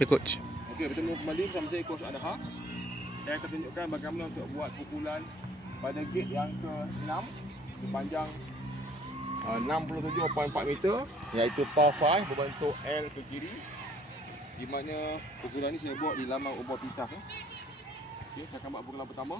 Ya coach. Okey, bertemu kembali bersama saya Coach Adha. Saya akan tunjukkan bagaimana untuk buat pukulan pada gate yang ke-6 sepanjang 67.4 meter, iaitu par 5 berbentuk L ke kiri. Di mana pukulan ni saya buat di laman ubah pisah. Okey, saya akan buat pukulan pertama.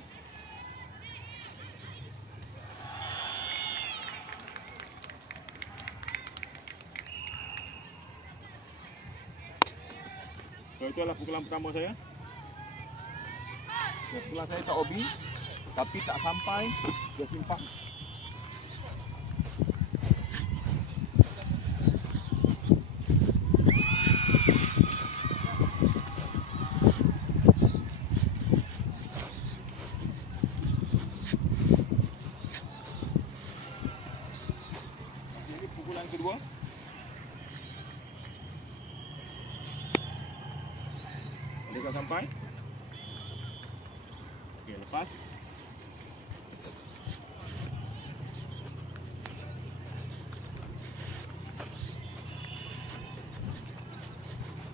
So, itu adalah pukulan pertama saya. Pukulan saya tak OB, tapi tak sampai ke simpang. Ini pukulan kedua. Boleh tak sampai? Okey, lepas.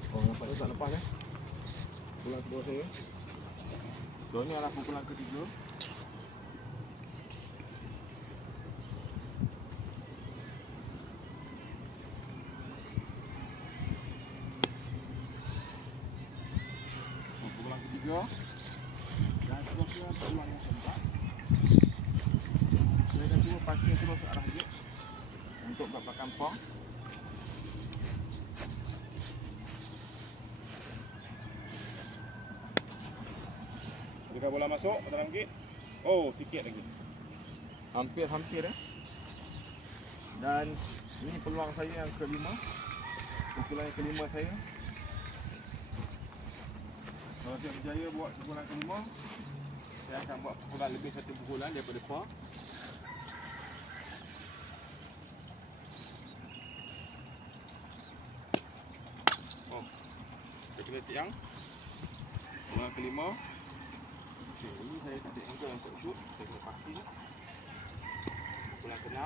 Oh, nampak tak lepas pukulan kedua saya. So, ini adalah pukulan ketiga. Pukulan ketiga. Dan seterusnya pukulan yang keempat. Saya akan cuba pastikan terus ke arah gate untuk belakang par. Jika bola masuk ke dalam gate. Oh, sikit lagi. Hampir-hampir Dan ini peluang saya yang kelima. Pukulan yang kelima saya. Kalau saya berjaya buat pukulan kelima, saya akan buat pukulan lebih satu pukulan daripada par. Oh, kita tiang. Pukulan kelima. Okey, ini saya tak ada angle untuk shoot. Saya kena pasti. Pukulan ke-6.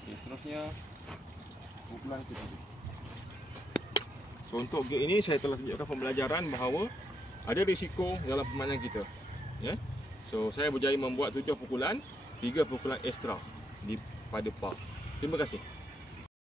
Okey, seterusnya pukulan ke-7. So, untuk gate ini saya telah tunjukkan pembelajaran bahawa ada risiko dalam permainan kita. Ya. So, saya berjaya membuat 7 pukulan, 3 pukulan ekstra pada par. Terima kasih.